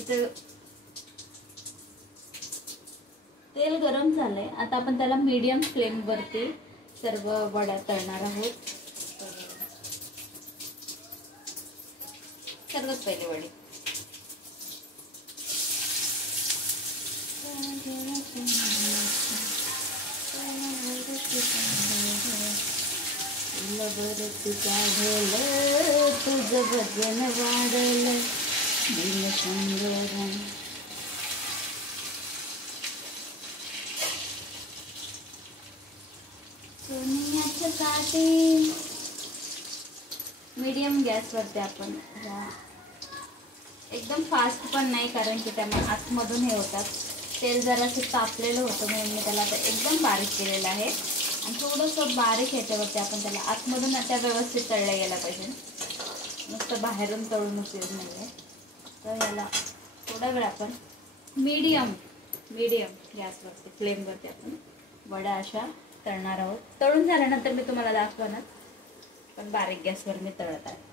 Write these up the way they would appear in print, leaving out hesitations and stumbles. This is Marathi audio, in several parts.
इथं तेल गरम झालंय. आता आपण त्याला मीडियम फ्लेम वरती सर्व वड्या तळणार आहोत. सर्वात पहिले वडी तुझं भजन वाढलं दिन संग्रहण. सोनियाच्या काठी मीडियम गॅसवरती आपण एकदम फास्ट पण नाही, कारण की त्यामुळे आतमधून हे होतात. तेल जरासं तापलेलं होतं म्हणून मी त्याला आता एकदम बारीक केलेलं आहे. आणि थोडंसं बारीक ह्याच्यावरती आपण त्याला आतमधून आता व्यवस्थित तळल्या गेला पाहिजे. नुसतं बाहेरून तळून उपयोग नाही आहे. तर याला थोडा वेळ आपण मीडियम गॅसवरती फ्लेमवरती आपण वड्या अशा तळणार आहोत. तळून झाल्यानंतर मी तुम्हाला दाखवणार, पण बारीक गॅसवर मी तळत आहे.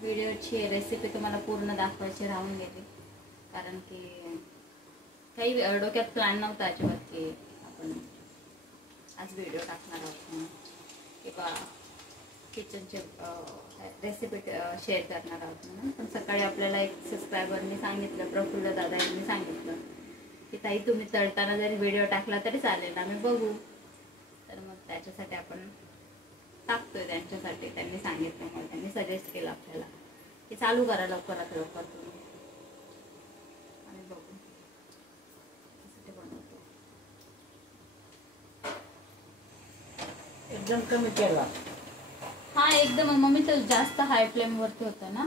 व्हिडिओची रेसिपी तुम्हाला पूर्ण दाखवायची राहून गेली, कारण की काही डोक्यात प्लॅन नव्हता अजिबात की आपण आज व्हिडिओ टाकणार आहोत किंवा किचनचे रेसिपी शेअर करणार आहोत म्हणून. पण सकाळी आपल्याला एक सबस्क्रायबरनी सांगितलं, प्रफुल्ल दादा यांनी सांगितलं की ताई तुम्ही तळताना जरी व्हिडिओ टाकला तरी चालेल, आम्ही बघू. तर मग त्याच्यासाठी आपण टाकतोय. त्यांच्यासाठी त्यांनी सांगितलं, मग त्यांनी सजेस्ट केलं आपल्याला की चालू करा लवकरात लवकर तुम्ही, आणि बघू बनवतो. एकदम कमी केला. हा एकदम मम्मी तर जास्त हाय फ्लेम वरती होतं ना,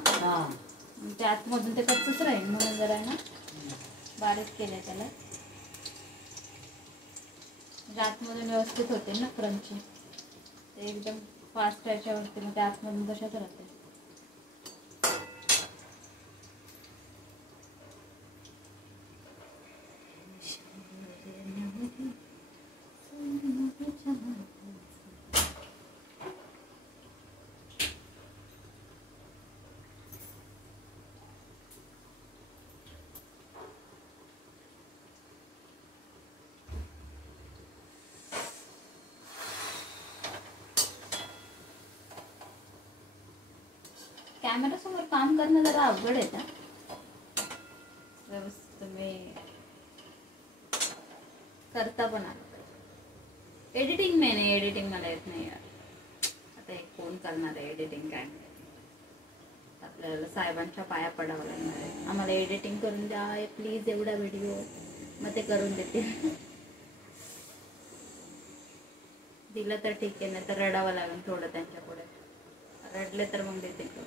ते आतमधून ते कच्चच राहील म्हणून जरा ना बारीक केलंय त्याला. आतमधून व्यवस्थित होते ना क्रंची. ते एकदम फास्ट याच्यावरती मग ते आतमधून तशाच राहते. कॅमेरा समोर काम करणं जरा अवघड आहे ना. व्यवस्थित तुम्ही करता पण आलं पाहिजे. एडिटिंग नाही, एडिटिंग मला येत नाही यार. आता एक कोण करणार आहे एडिटिंग, काय नाही. आपल्याला साहेबांच्या पाया पडावं लागणार आहे. आम्हाला एडिटिंग करून द्या प्लीज एवढा व्हिडिओ, मग ते करून देतील. दिलं तर ठीक आहे, नाही तर रडावं लागेल थोडं त्यांच्या पुढे. रडले तर मग देतील करून.